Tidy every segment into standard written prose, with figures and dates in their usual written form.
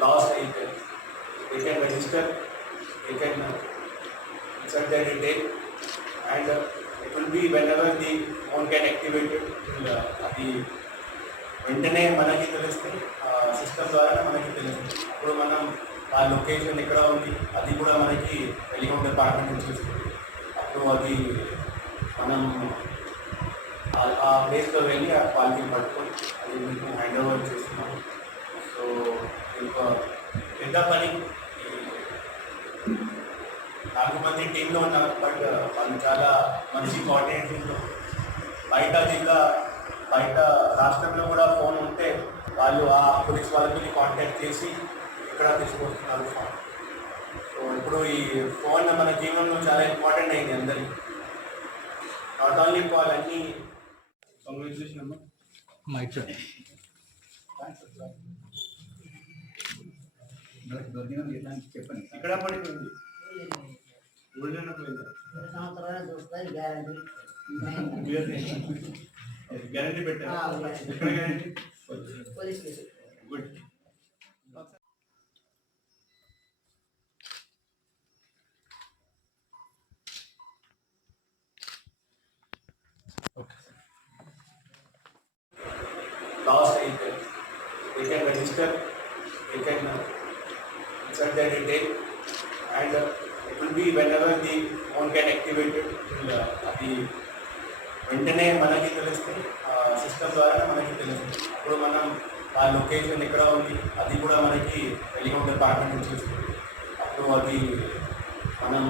Last they can register, they can insert their detail, and it will be whenever the phone can activate it. అది వెంటనే మనకి తెలుస్తుంది, system ద్వారా మనకి తెలుస్తుంది. ఇప్పుడు మనం ఆ లొకేషన్ ఎక్కడ ఉంది అది కూడా మనకి టెలికాం డిపార్ట్మెంట్ నుంచి వస్తుంది. అప్పుడు అది మనం ఆ ప్లేస్లో వెళ్ళి ఆ క్వాలిటీ పట్టుకొని అది మీకు హ్యాండ్ ఓవర్ చేస్తున్నాం. సో ఒక పెద్ద పని, 4 మంది టీంలో ఉన్నారు. బట్ వాళ్ళు చాలా మంచి కోఆర్డినేషన్లో బయట జిల్లా బయట రాష్ట్రంలో కూడా ఫోన్ ఉంటే వాళ్ళు ఆ పోలీస్ వాళ్ళకి కాంటాక్ట్ చేసి ఇక్కడ తీసుకొస్తున్నారు ఫోన్. సో ఇప్పుడు ఈ ఫోన్ మన జీవనంలో చాలా ఇంపార్టెంట్ అయింది అందరికీ. నాట్ ఓన్లీ కాల్, అన్నీ కంగ్రాచులేషన్ అమ్మా. చెప్పండి ఇక్కడ పడిపోయింది గ్యారంటీ పెట్టారు. Good. Last they can register, they can insert their detail, and it will be whenever the phone can activate it. అది వెంటనే మనకి తెలుస్తుంది, సిస్టమ్ ద్వారా మనకి తెలుస్తుంది. అప్పుడు మనం ఆ లొకేషన్ ఎక్కడ ఉంది అది కూడా మనకి టెలికాం డిపార్ట్మెంట్ నుంచి వస్తుంది. అప్పుడు అది మనం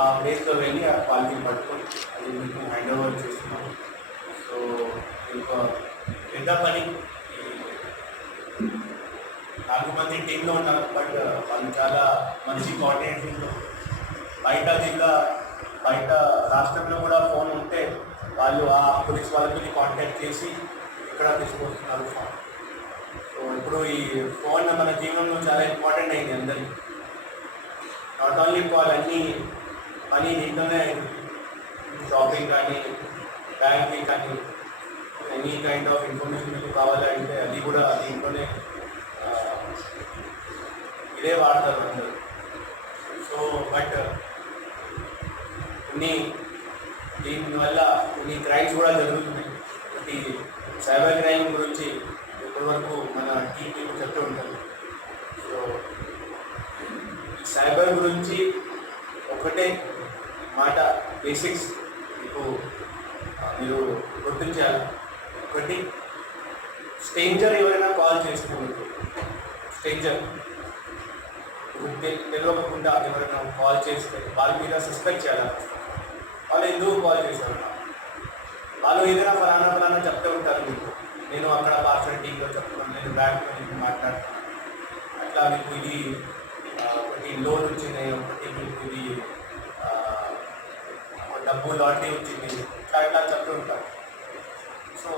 ఆ ప్లేస్లో వెళ్ళి ఆ క్వాలిటీ పట్టుకొని అది మీకు హ్యాండ్ ఓవర్ చేస్తున్నాం. సో ఒక పెద్ద పని, 4 మంది టీంలో ఉన్నారు. బట్ వాళ్ళు చాలా మంచి కోఆర్డినేషన్లో బయట జిల్లా బయట రాష్ట్రంలో కూడా ఫోన్ ఉంటే వాళ్ళు ఆ పోలీస్ వాళ్ళకి కాంటాక్ట్ చేసి ఇక్కడ తీసుకొస్తున్నారు ఫోన్. సో ఇప్పుడు ఈ ఫోన్ మన జీవనంలో చాలా ఇంపార్టెంట్ అయింది అందరికీ. నాట్ ఓన్లీ కాల్, అన్నీ పని దీంట్లోనే అయింది. షాపింగ్ కానీ, బ్యాంకింగ్ కానీ, ఎనీ కైండ్ ఆఫ్ ఇన్ఫర్మేషన్ మీకు కావాలంటే అది కూడా దీంట్లోనే ఇదే వాడతారు అందరూ. సో బట్ దీనివల్ల కొన్ని క్రైమ్స్ కూడా జరుగుతున్నాయి. ఒకటి సైబర్ క్రైమ్ గురించి ఇప్పటివరకు మన టీం మీకు చెప్తూ ఉంటారు. సో ఈ సైబర్ గురించి ఒకటే మాట, బేసిక్స్ మీకు మీరు గుర్తించాలి. ఒకటి, స్ట్రేంజర్ ఎవరైనా కాల్ చేస్తున్నారు, స్ట్రేంజర్ తెలియకుండా ఎవరైనా కాల్ చేస్తే వాళ్ళ మీద సస్పెక్ట్ చేయాలి. వాళ్ళు ఎందుకు కాల్ చేశారు, వాళ్ళు ఏదైనా ఫలానా చెప్తూ ఉంటారు మీకు, నేను అక్కడ పార్సల్ టీంలో చెప్తున్నాను, నేను బ్యాంక్లో మీకు మాట్లాడుతున్నాను, అట్లా మీకు ఇది ఒకటి లోన్ వచ్చింది, ఒకటి మీకు ఇది డబ్బు లాటరీ వచ్చింది, ఇట్లా చెప్తూ ఉంటారు. సో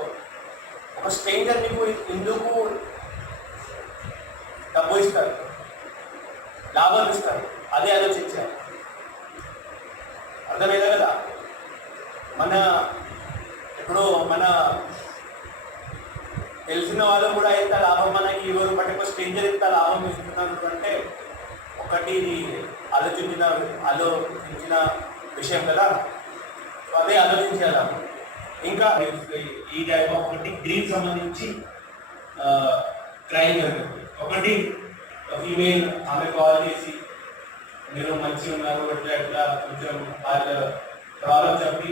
ఒక స్ట్రేంజర్ మీకు ఎందుకు డబ్బు ఇస్తారు, లాభం ఇస్తారు, అదే ఆలోచించారు. అర్థమైందా కదా? ఇప్పుడు మన తెలిసిన వాళ్ళు కూడా ఎంత లాభం మనకి ఇవ్వరు, బట్ ఒక స్ట్రేంజర్ ఎంత లాభం ఇస్తున్నారు అంటే ఒకటి ఆలోచించిన విషయం కదా. సో అదే ఆలోచించాలి. ఇంకా ఈ టైప్ ఒకటి గ్రీన్ సంబంధించి క్రైమ్ జరుగుతుంది. ఒకటి ఫీమేల్, ఆమె కాల్ చేసి మీరు మంచిగా ఉన్నారు ఎట్లా కొంచెం వాళ్ళ ప్రాబ్లం చెప్పి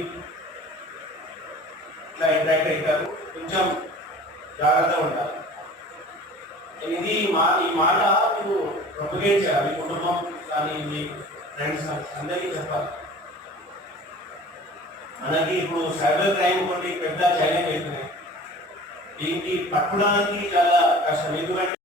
ఇట్లా ఇంటరాక్ట్ అవుతారు. కొంచెం జాగ్రత్తగా ఉండాలి. ఇది ఈ మాట మీరు ప్రొపగేట్ చేయాలి. మీ కుటుంబం కానీ మీ ఫ్రెండ్స్ అందరికీ చెప్పాలి. మనకి ఇప్పుడు సైబర్ క్రైమ్ కొన్ని పెద్ద ఛాలెంజ్ అవుతున్నాయి. దీనికి పట్టుకోవడానికి చాలా కష్టం. ఎందుకంటే